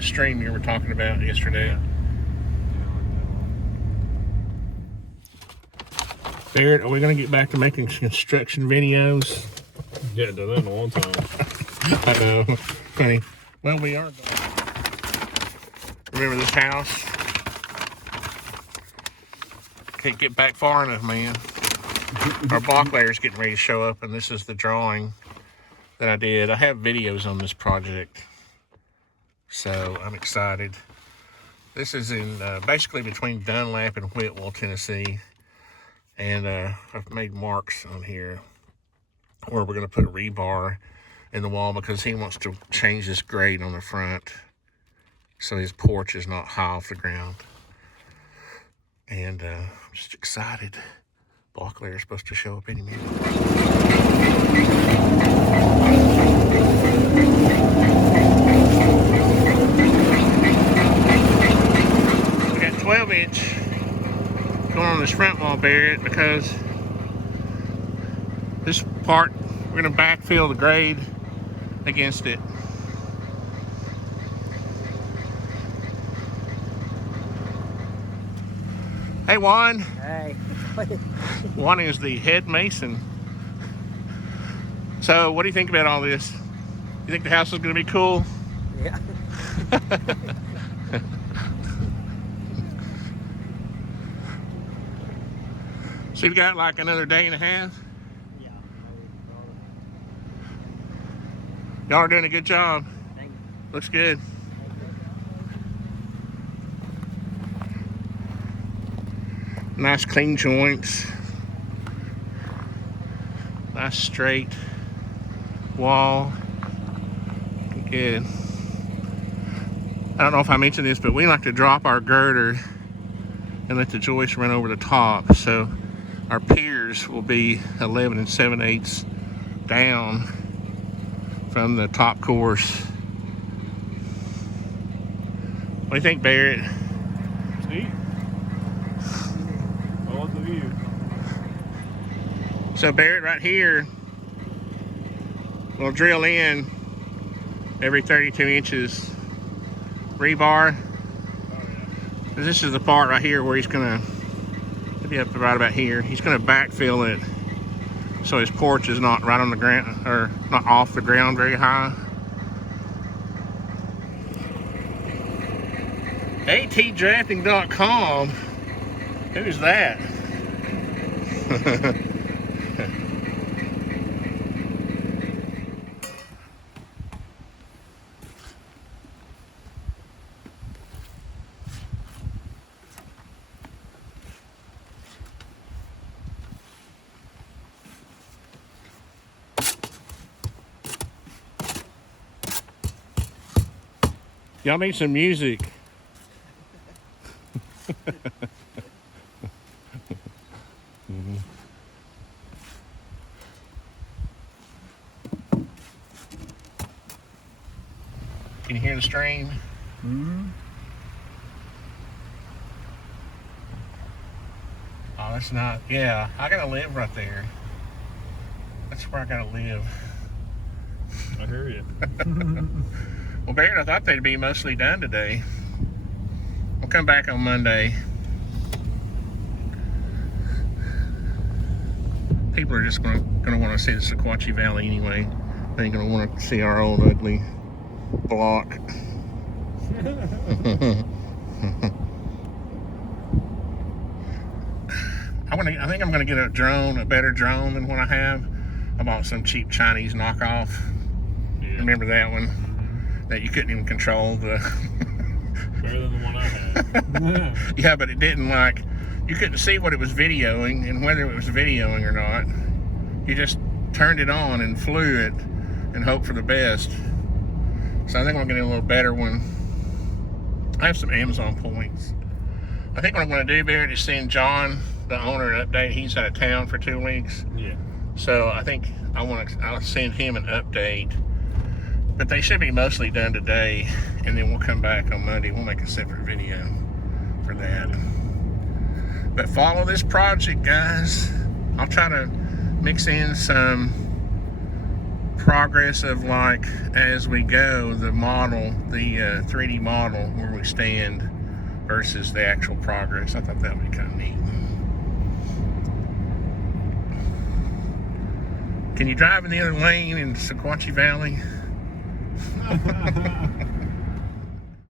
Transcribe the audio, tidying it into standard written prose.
that stream you were talking about yesterday. Barrett, are we going to get back to making construction videos? Yeah, done that in a long time. I know. Funny. Well, we are. Remember this house? Can't get back far enough, man. Our block layer's getting ready to show up, and this is the drawing that I did. I have videos on this project, so I'm excited. This is in basically between Dunlap and Whitwell, Tennessee, and I've made marks on here where we're going to put a rebar in the wall because he wants to change this grade on the front so his porch is not high off the ground. And I'm just excited. Block layer is supposed to show up any minute. We got 12-inch going on this front wall, Barrett, because this part we're going to backfill the grade against it. Hey, Juan. Hey. Juan is the head mason. So, what do you think about all this? You think the house is going to be cool? Yeah. So, you've got like another day and a half? Yeah. Y'all are doing a good job. Thank you. Looks good. Nice clean joints. Nice straight wall. Good. I don't know if I mentioned this, but we like to drop our girder and let the joist run over the top. So our piers will be 11 7/8 down from the top course. What do you think, Barrett? Neat. I love the view. So Barrett, right here, we'll drill in every 32 inches rebar. This is the part right here where he's gonna, maybe up to right about here, he's gonna backfill it so his porch is not right on the ground, or not off the ground very high. ATDrafting.com. Who's that? Y'all need some music. Can you hear the stream? Mm-hmm. Oh, that's not, yeah, I gotta live right there. That's where I gotta live. I hear you. Well, Barrett, I thought they'd be mostly done today. We'll come back on Monday. People are just gonna want to see the Sequatchie Valley anyway. They ain't gonna want to see our old ugly block. I think I'm gonna get a drone, a better drone than what I have. I bought some cheap Chinese knockoff. Yeah. Remember that one? That you couldn't even control the. Better than the one I had. Yeah, but it didn't, like, you couldn't see what it was videoing and whether it was videoing or not. You just turned it on and flew it and hoped for the best. So I think I'm gonna get a little better one. I have some Amazon points. I think what I'm gonna do, Barrett, is send John, the owner, an update. He's out of town for 2 weeks. Yeah. So I think I'll send him an update. But they should be mostly done today, and then we'll come back on Monday. We'll make a separate video for that. But follow this project, guys. I'll try to mix in some progress of, like, as we go, the model, the 3D model where we stand versus the actual progress. I thought that would be kind of neat. Can you drive in the other lane in Sequatchie Valley?